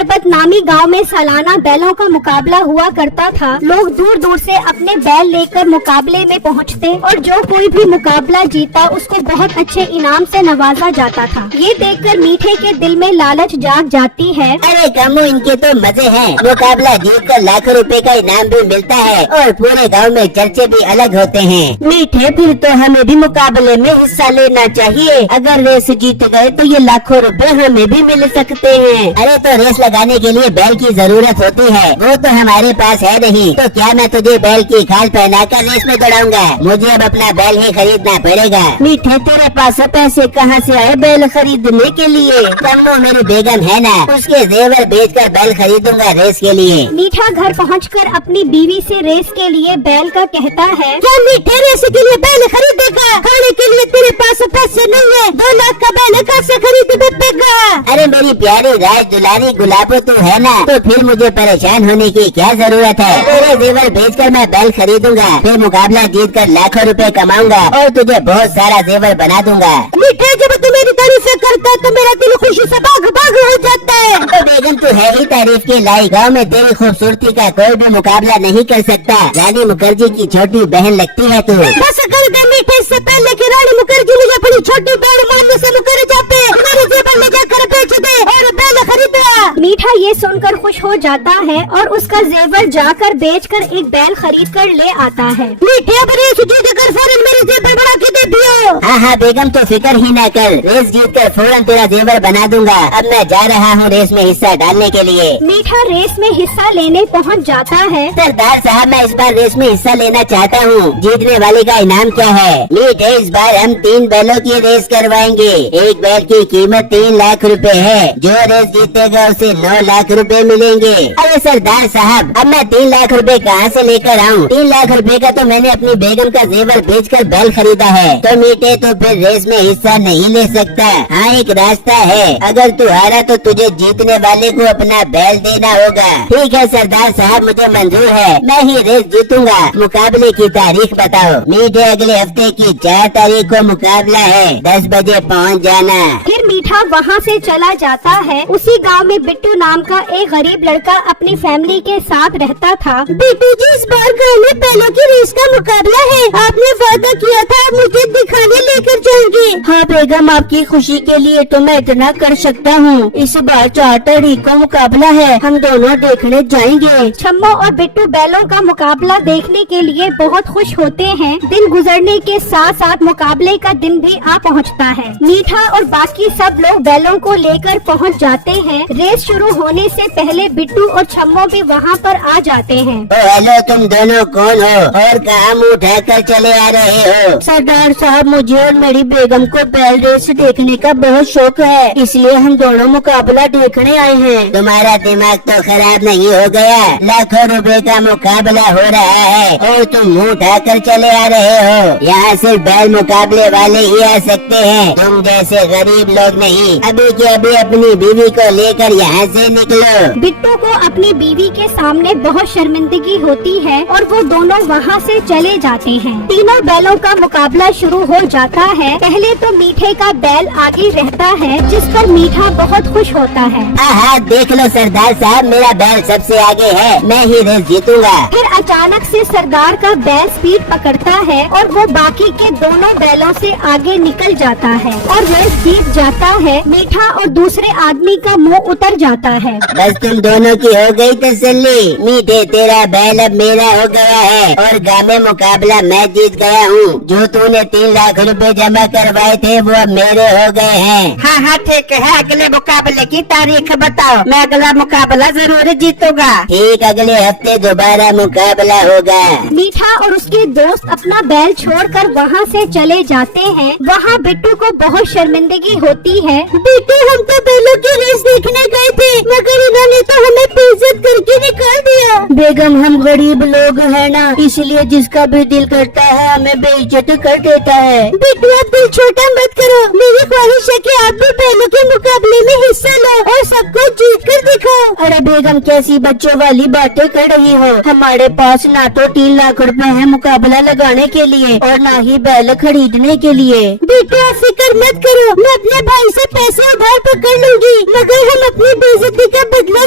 पर्वत नामी गांव में सालाना बैलों का मुकाबला हुआ करता था। लोग दूर दूर से अपने बैल लेकर मुकाबले में पहुंचते और जो कोई भी मुकाबला जीता उसको बहुत अच्छे इनाम से नवाजा जाता था। ये देखकर मीठे के दिल में लालच जाग जाती है। अरे कमो, इनके तो मजे हैं। मुकाबला जीत कर लाखों रुपए का इनाम भी मिलता है और पूरे गांव में चर्चे भी अलग होते हैं। मीठे, फिर तो हमें भी मुकाबले में हिस्सा लेना चाहिए। अगर रेस जीत गए तो ये लाखों रुपए हमें भी मिल सकते हैं। अरे तो रेस लगाने के लिए बैल की जरूरत होती है, वो तो हमारे पास है नहीं। तो क्या मैं तुझे बैल की खाल पहनाकर रेस में दौड़ाऊंगा? मुझे अब अपना बैल ही खरीदना पड़ेगा। मीठे, तेरे पास पैसे कहाँ से आए बैल खरीदने के लिए? कम्मो, मेरी बेगम है ना, उसके जेवर बेचकर बैल खरीदूंगा रेस के लिए। मीठा घर पहुंचकर अपनी बीवी से रेस के लिए बैल का कहता है। क्या मीठे रेस के लिए बैल खरीदेगा? खाने के लिए तेरे पास पैसे नहीं है, 2 लाख का बैल कैसे खरीद देगा? अरे मेरी प्यारी राज दुलारी गुलाबो तू है ना, तो फिर मुझे परेशान होने की क्या जरूरत है? मेरे जेवर बेचकर मैं बैल खरीदूंगा, फिर मुकाबला जीत कर लाखों रुपए कमाऊंगा और तुझे बहुत सारा जेवर बना दूंगा। मीठे, जब तू मेरी तारीफ करता है तो मेरा दिल खुशी से बाग बाग हो जाता है। तो बेगम तू है ही तारीफ के लायक। गाँव में तेरी खूबसूरती का कोई भी मुकाबला नहीं कर सकता। रानी मुखर्जी की छोटी बहन लगती है तू। बस कर दे मीठे, इससे पहले कि रानी मुखर्जी मुझे अपनी छोटी बहन मानने से मुकर जाते, मेरे जेवर ले जाकर बेच दे और बैल खरीदा। मीठा ये सुनकर खुश हो जाता है और उसका जेवर जाकर बेचकर एक बैल खरीद कर ले आता है। मीठे, अब रेस जीत कर फौरन मेरे जेवर बना के दे दियो। हाँ हाँ बेगम, तो फिक्र ही ना कर, रेस जीत कर फौरन तेरा जेवर बना दूंगा। अब मैं जा रहा हूँ रेस में हिस्सा डालने के लिए। मीठा रेस में हिस्सा लेने पहुंच जाता है। सरदार साहब, मैं इस बार रेस में हिस्सा लेना चाहता हूँ। जीतने वाले का इनाम क्या है? मीठे, इस बार हम 3 बैलों की रेस करवाएंगे। एक बैल की कीमत 3 लाख रुपए है। जो रेस जीतेगा उसे 9 लाख रुपए मिलेंगे। अरे सरदार साहब, अब मैं 3 लाख रुपए कहाँ से लेकर आऊँ? 3 लाख रुपए का तो मैंने अपनी बेगम का जेवर बेचकर बैल खरीदा है। तो मीठे, तो फिर रेस में हिस्सा नहीं ले सकता। हाँ, एक रास्ता है। अगर तू हारा तो तुझे जीतने वाले को अपना बैल देना होगा। ठीक है सरदार साहब, मुझे मंजूर है, मैं ही रेस जीतूंगा। मुकाबले की तारीख बताओ? मीठे, अगले हफ्ते की 4 तारीख को मुकाबला है, 10 बजे पहुंच जाना। फिर मीठा वहाँ से चला जाता है। उसी गांव में बिट्टू नाम का एक गरीब लड़का अपनी फैमिली के साथ रहता था। बिट्टू जी, इस बार गाँव में बैलों की रेस का मुकाबला है। आपने वादा किया था मुझे दिखाने लेकर जाएंगे। हाँ बेगम, आपकी खुशी के लिए तो मैं इतना कर सकता हूँ। इस बार 4 तारीख को मुकाबला है, हम दोनों देखने जाएंगे। छम्मो और बिट्टू बैलों का मुकाबला देखने के लिए बहुत खुश होते हैं। दिन गुजरने के साथ साथ मुकाबले का दिन भी आ पहुंचता है। मीठा और बाकी सब लोग बैलों को लेकर पहुंच जाते हैं। रेस शुरू होने से पहले बिट्टू और छम्मो भी वहां पर आ जाते हैं। हेलो, तुम दोनों कौन हो और कहाँ मुँह ढककर चले आ रहे हो? सरदार साहब, मुझे और मेरी बेगम को बैल रेस देखने का बहुत शौक है, इसलिए हम दोनों मुकाबला देखने आए हैं। तुम्हारा दिमाग तो खराब नहीं हो गया? लाखों रुपए का मुकाबला हो रहा है और तुम मुंह ढाकर चले आ रहे हो। यहाँ सिर्फ बैल मुकाबले वाले ही आ सकते हैं, तुम जैसे गरीब लोग नहीं। अभी के अभी अपनी बीवी को लेकर यहाँ से निकलो। बिट्टू को अपनी बीवी के सामने बहुत शर्मिंदगी होती है और वो दोनों वहाँ से चले जाते हैं। तीनों बैलों का मुकाबला शुरू हो जाता है। पहले तो मीठे का बैल आगे रहता है, जिस पर मीठा बहुत खुश होता है। हाँ, देख लो सरदार साहब, मेरा बैल सबसे आगे है, मैं ही रेस जीतूंगा। फिर अचानक से सरदार का बैल स्पीड पकड़ता है और वो बाकी के दोनों बैलों से आगे निकल जाता है और रेस जीत जाता है। मीठा और दूसरे आदमी का मुंह उतर जाता है। बस तुम दोनों की हो गई तसल्ली। मीठे, तेरा बैल अब मेरा हो गया है और गाँव में मुकाबला मैं जीत गया हूँ। जो तूने 3 लाख रुपए जमा करवाए थे वो अब मेरे हो गए हैं। हाँ हाँ ठीक है, अगले मुकाबले की तारीख बताओ, मैं अगला मुकाबला जरूर जीतूंगा। ठीक, अगले हफ्ते दोबारा मुकाबला होगा। मीठा और उसके दोस्त अपना बैल छोड़कर वहाँ से चले जाते हैं। वहाँ बिट्टू को बहुत शर्मिंदगी होती है। बेटे, हम तो बैलों की रेस देखने गए थे, मगर इन्होंने तो हमें बेइज्जत करके निकाल दिया। बेगम, हम गरीब लोग हैं ना, इसलिए जिसका भी दिल करता है हमें बेइज्जत कर देता है। बिट्टू, आप दिल छोटा मत करो, मेरी ख्वाहिश है कि आप भी बैलों के मुकाबले में हिस्सा लो और सबको जीत कर दिखाओ। अरे बेगम, कैसी बच्चों वाली बातें कर रही हो? हमारे पास ना तो 3 लाख रुपए है मुकाबला लगाने के लिए और ना ही बैल खरीदने के लिए। बेटे, आप फिक्र मत करो, मैं अपने भाई से पैसे उधार पकड़ लूंगी, मगर हम अपनी बेइज्जती का बदला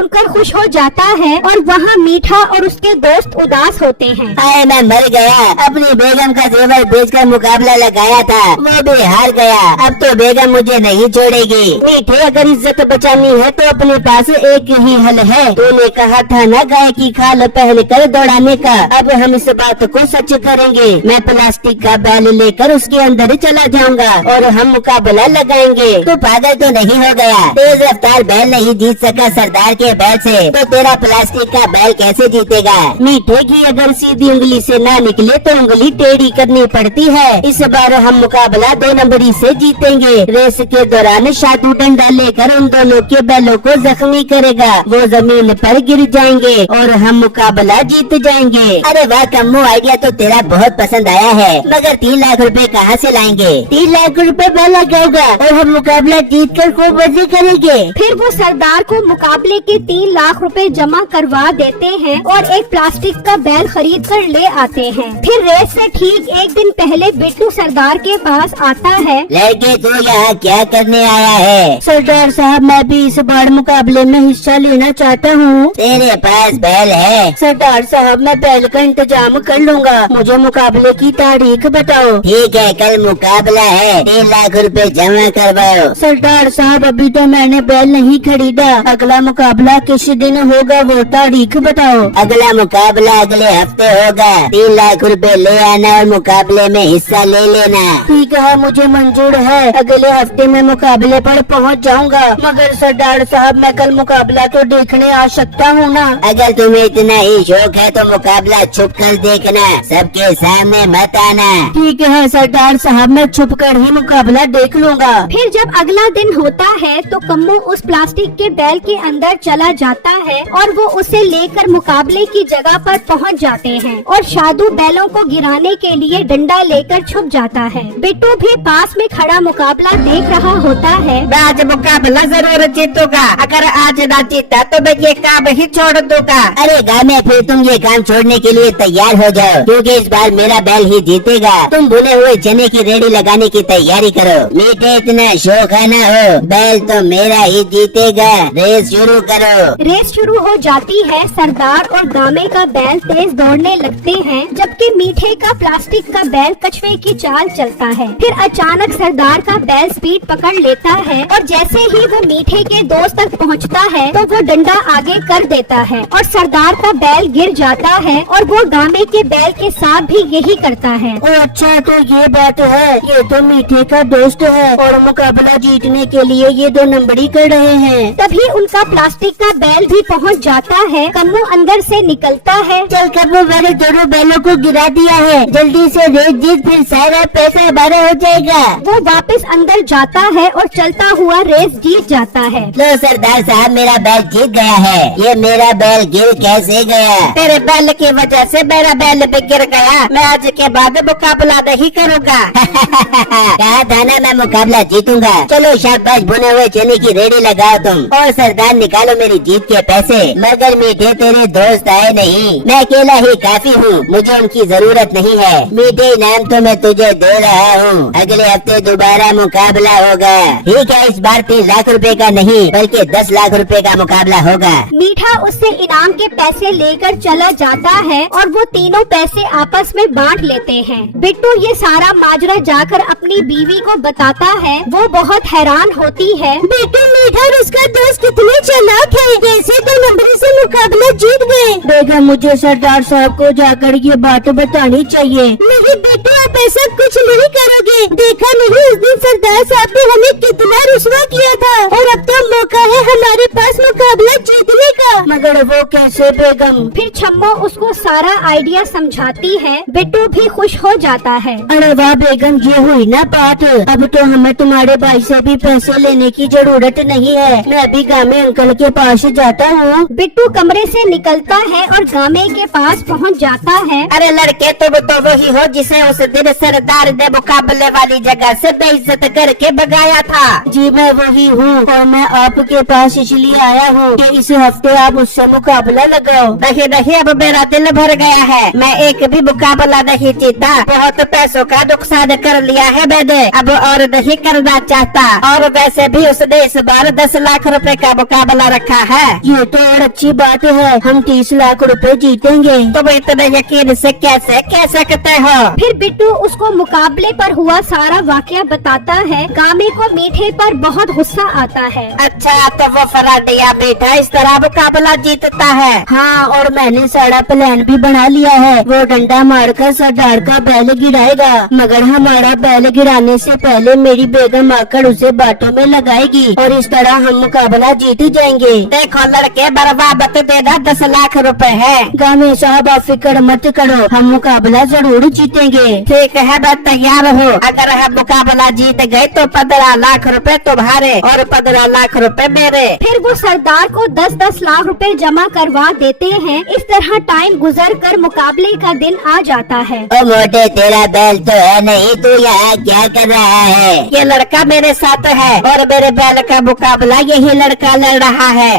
सुनकर खुश हो जाता है और वहाँ मीठा और उसके दोस्त उदास होते हैं। हाय मैं मर गया, अपनी बेगम का जेवर बेचकर मुकाबला लगाया था, वो भी हार गया। अब तो बेगम मुझे नहीं छोड़ेगी। मीठे, अगर इज्जत बचानी है तो अपने पास एक ही हल है। तूने कहा था ना गाय की खाल पहन कर दौड़ाने का। अब हम इस बात को सच करेंगे। मैं प्लास्टिक का बैल लेकर उसके अंदर चला जाऊंगा और हम मुकाबला लगाएंगे। तू पागल तो नहीं हो गया? तेज रफ्तार बैल नहीं जीत सका सरदार के बैल से, तो तेरा प्लास्टिक का बैल कैसे जीतेगा? मीठे की अगर सीधी उंगली से ना निकले तो उंगली टेढ़ी करनी पड़ती है। इस बार हम मुकाबला 2 नंबरी से जीतेंगे। रेस के दौरान शादू डंडा लेकर उन दोनों के बैलों को जख्मी करेगा। वो जमीन पर गिर जाएंगे और हम मुकाबला जीत जाएंगे। अरे वाह कम्मू, आइडिया तो तेरा बहुत पसंद आया है, मगर 3 लाख रुपए कहाँ से लाएंगे? 3 लाख रुपए बैल लगाएगा और हम मुकाबला जीत कर खूब मजे करेंगे। फिर वो सरदार को मुकाबले के 3 लाख रुपए जमा करवा देते हैं और एक प्लास्टिक का बैल खरीद कर ले आते हैं। फिर रेस से ठीक एक दिन पहले बिट्टू सरदार के पास आता है। लड़के तू यहाँ क्या करने आया है? सरदार साहब, मैं भी इस बार मुकाबले में हिस्सा लेना चाहता हूँ। तेरे पास बैल है? सरदार साहब, मैं बैल का इंतजाम कर लूँगा। मुझे मुकाबले की तारीख बताओ। ठीक है, कल मुकाबला है, 3 लाख रुपए जमा करवाओ। सरदार साहब, अभी तो मैंने बैल नहीं खरीदा। अगला मुकाबला किस दिन होगा वो तारीख बताओ। अगला मुकाबला अगले हफ्ते होगा। 3 लाख रुपए ले आना और मुकाबले में हिस्सा ले लेना। ठीक है, मुझे मंजूर है। अगले हफ्ते में मुकाबले पर पहुंच जाऊंगा। मगर सरदार साहब, मैं कल मुकाबला तो देखने आ सकता हूँ ना? अगर तुम्हें इतना ही शौक है तो मुकाबला छुप कर देखना, सबके सामने मत आना। ठीक है सरदार साहब, मैं छुप कर ही मुकाबला देख लूँगा। फिर जब अगला दिन होता है तो कम्मू उस प्लास्टिक के बैल के अंदर चला जाता है और वो उसे लेकर मुकाबले की जगह पर पहुंच जाते हैं और शादू बैलों को गिराने के लिए डंडा लेकर छुप जाता है। बिट्टू भी पास में खड़ा मुकाबला देख रहा होता है। मैं आज मुकाबला जरूर जीतूंगा। अगर आज ना जीता तो मैं ये काम ही छोड़ दूंगा। अरे गामे, फिर तुम ये काम छोड़ने के लिए तैयार हो जाओ, क्योंकि इस बार मेरा बैल ही जीतेगा। तुम भुने हुए चने की रेडी लगाने की तैयारी करो। मीठे, इतना शौक है ना हो, बैल तो मेरा ही जीतेगा। रेस शुरू करो। रेस शुरू हो जाती है। सरदार और गामे का बैल तेज दौड़ने लगते हैं, जबकि मीठे का प्लास्टिक का बैल कछुए की चाल चलता है। फिर अचानक सरदार का बैल स्पीड पकड़ लेता है और जैसे ही वो मीठे के दोस्त तक पहुंचता है तो वो डंडा आगे कर देता है और सरदार का बैल गिर जाता है और वो गामे के बैल के साथ भी यही करता है। ओ अच्छा, तो ये बात है। ये तो मीठे का दोस्त है और मुकाबला जीतने के लिए ये 2 नंबरी कर रहे हैं। तभी उनका प्लास्टिक का बैल भी पहुंच जाता है। कम्मू अंदर से निकलता है। चल कब्बू, मैंने दोनों बैलों को गिरा दिया है। जल्दी से रेस जीत, फिर सारा पैसा हमारा हो जाएगा। वो वापस अंदर जाता है और चलता हुआ रेस जीत जाता है। लो सरदार साहब, मेरा बैल जीत गया है। ये मेरा बैल गिर कैसे गया? तेरे बैल की वजह से मेरा बैल भी गिर गया। मैं आज के बाद मुकाबला नहीं करूँगा। कहा था ना मैं मुकाबला जीतूंगा। चलो शाबाश, भुने हुए चने की रेडी लगाओ तुम, और सरदार निकालो मेरी जीत के पैसे। मगर मीठे, तेरे दोस्त आए नहीं, मैं अकेला ही काफी हूँ, मुझे उनकी जरूरत नहीं है। मीठे, इनाम तो मैं तुझे दे रहा हूँ। अगले हफ्ते दोबारा मुकाबला होगा। ठीक है, इस बार 3 लाख रुपए का नहीं बल्कि 10 लाख रुपए का मुकाबला होगा। मीठा उससे इनाम के पैसे लेकर चला जाता है और वो तीनों पैसे आपस में बांट लेते हैं। बिट्टू ये सारा माजरा जाकर अपनी बीवी को बताता है। वो बहुत हैरान होती है। बेटे, मीठा और उसका दोस्त कितने चालाक है, कैसे 2 नंबरी से मुकाबला जीत गए। बेगम, मुझे सरदार साहब को जाकर ये बात बतानी चाहिए। नहीं बेटे, आप ऐसा कुछ नहीं करोगे। देखा नहीं उस दिन सरदार साहब ने हमें कितना रुस्वा किया था, और अब तो मौका है हमारे पास मुकाबला जीतने का। मगर वो कैसे बेगम? फिर छम्मो उसको सारा आइडिया समझाती है। बिट्टू भी खुश हो जाता है। अरे वाह बेगम, ये हुई ना बात। अब तो हमें तुम्हारे भाई से भी पैसे लेने की जरूरत नहीं है। मैं अभी गामे अंकल के पास जाता हूँ। बिट्टू कमरे से निकलता है और गामे के पास पहुंच जाता है। अरे लड़के, तुम तो वही हो जिसे उस दिन सरदार ने मुकाबले वाली जगह से बेइज्जत करके भगाया था। जी मैं वही हूँ, और मैं आपके पास इसलिए आया हूँ कि इस हफ्ते आप मुझसे मुकाबला लगाओ। देखिए देखिए, अब मेरा दिल भर गया है। मैं एक भी मुकाबला नहीं जीता। बहुत पैसों का नुकसान कर लिया है मैंने, अब और नहीं करना चाहता। और वैसे भी उसने इस बार 10 लाख रुपए का मुकाबला रखा है। ये तो और अच्छी बात है, हम 30 लाख रुपए जीतेंगे। तुम इतने यकीन से कैसे कह सकते हो? फिर बिट्टू उसको मुकाबले पर हुआ सारा वाकया बताता है। गामे को मीठे पर बहुत गुस्सा आता है। अच्छा, तो वो फराडिया मीठा इस तरह मुकाबला जीतता है? हाँ, और मैंने सारा प्लान भी बना लिया है। वो डंडा मारकर सरदार का बैल गिराएगा, मगर हमारा बैल गिराने से पहले मेरी बेगम आकर उसे बाटों में लगाएगी और इस तरह हम मुकाबला जीत जाएंगे। देखो लड़के, बर्बाद देना 10 लाख रुपए है। गामे साहब, आप फिक्र मत करो, हम मुकाबला जरूर जीतेंगे। ठीक है, मैं तैयार हूँ। अगर हम मुकाबला जीत गए तो 15 लाख रुपए तुम्हारे और 15 लाख रुपए मेरे। फिर वो सरदार को 10-10 लाख रुपए जमा करवा देते हैं। इस तरह टाइम गुजर कर मुकाबले का दिन आ जाता है। ओ मोटे, तेरा बैल तो है नहीं, तू यहाँ क्या कर रहा है? ये लड़का मेरे साथ है और मेरे बैल का मुकाबला यही लड़का लड़ रहा है।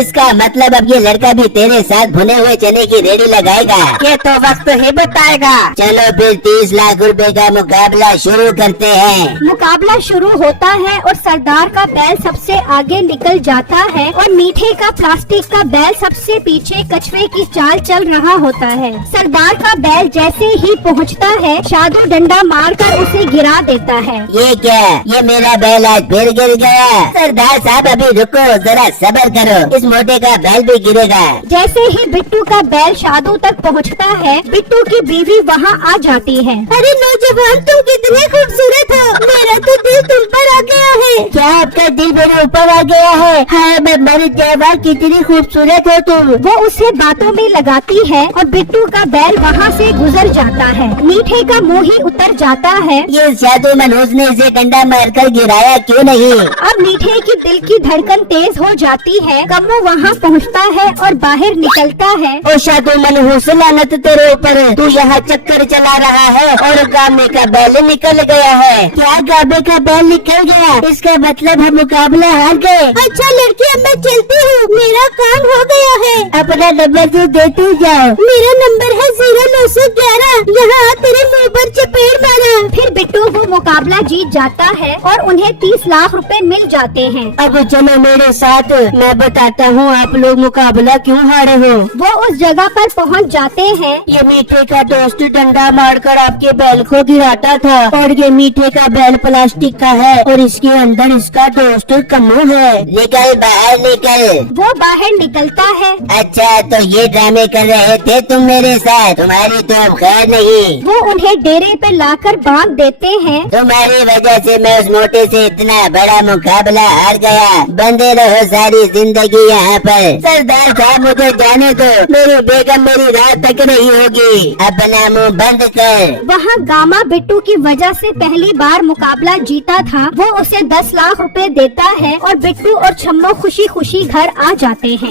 इसका मतलब अब ये लड़का भी तेरे साथ भुने हुए चने की रेडी लगाएगा। ये तो वक्त ही बताएगा। चलो फिर 30 लाख रुपए का मुकाबला शुरू करते हैं। मुकाबला शुरू होता है और सरदार का बैल सबसे आगे निकल जाता है और मीठे का प्लास्टिक का बैल सबसे पीछे कछुए की चाल चल रहा होता है। सरदार का बैल जैसे ही पहुंचता है, शादू डंडा मारकर उसे गिरा देता है। ये क्या? ये मेरा बैल आज फिर गिर गया। सरदार साहब, अभी रुको, जरा सब्र करो, इस मोटे का बैल भी गिरेगा। जैसे ही बिट्टू का बैल शादू तक पहुंचता है, बिट्टू की बीवी वहां आ जाती है। अरे नौजवान, तुम कितने खूबसूरत हो, मेरा तो दिल तुम पर आ गया है। क्या आपका दिल मेरे ऊपर आ गया है? हाँ, मैं मर जाऊंगा, कितनी खूबसूरत हो तुम। वो उसे बातों में लगाती है और बिट्टू का बैल वहाँ से गुजर जाता है। मीठे का मुंह ही उतर जाता है। ये जादू मनोज ने इसे डंडा मारकर गिराया क्यों नहीं? अब मीठे की दिल की धड़कन तेज हो जाती है। कम्मो वहाँ पहुँचता है और बाहर निकलता है। ओ शादू मनहूस, लानत तेरे ऊपर, तू यहाँ चक्कर चला रहा है और गामे का बैल निकल गया है। क्या गामे का बैल निकल गया? इसका मतलब हम मुकाबला हार गए। अच्छा लड़की, अब मैं चलती हूँ, मेरा काम हो गया है। अपना नंबर तो देते जाओ। मेरा नंबर है 0911। यहाँ तेरे मुँह पर चपेट मारा। फिर बिट्टू वो मुकाबला जीत जाता है और उन्हें 30 लाख रुपए मिल जाते हैं। अब चलो मेरे साथ, मैं बताता हूँ आप लोग मुकाबला क्यों हारे हो। वो उस जगह पर पहुँच जाते हैं। ये मीठे का दोस्त डंडा मारकर आपके बैल को गिराता था और ये मीठे का बैल प्लास्टिक का है और इसके अंदर इसका दोस्त कम्मू है। निकल बाहर निकल। वो बाहर निकलता है। अच्छा, तो ये ड्रामे कर रहे थे तुम मेरे साथ? तुम्हारी तो अब खैर नहीं। वो उन्हें डेरे पे लाकर बांध देते हैं। तुम्हारी वजह से मैं उस मोटे से इतना बड़ा मुकाबला हार गया। बंदे रहो सारी जिंदगी यहाँ पर। सरदार साहब, मुझे जाने दो, मेरी बेगम मेरी रात तक नहीं होगी। अपना मुंह बंद कर। वहाँ गामा बिट्टू की वजह से पहली बार मुकाबला जीता था। वो उसे 10 लाख रुपए देता है और बिट्टू और छम्मो खुशी खुशी घर आ जाते हैं।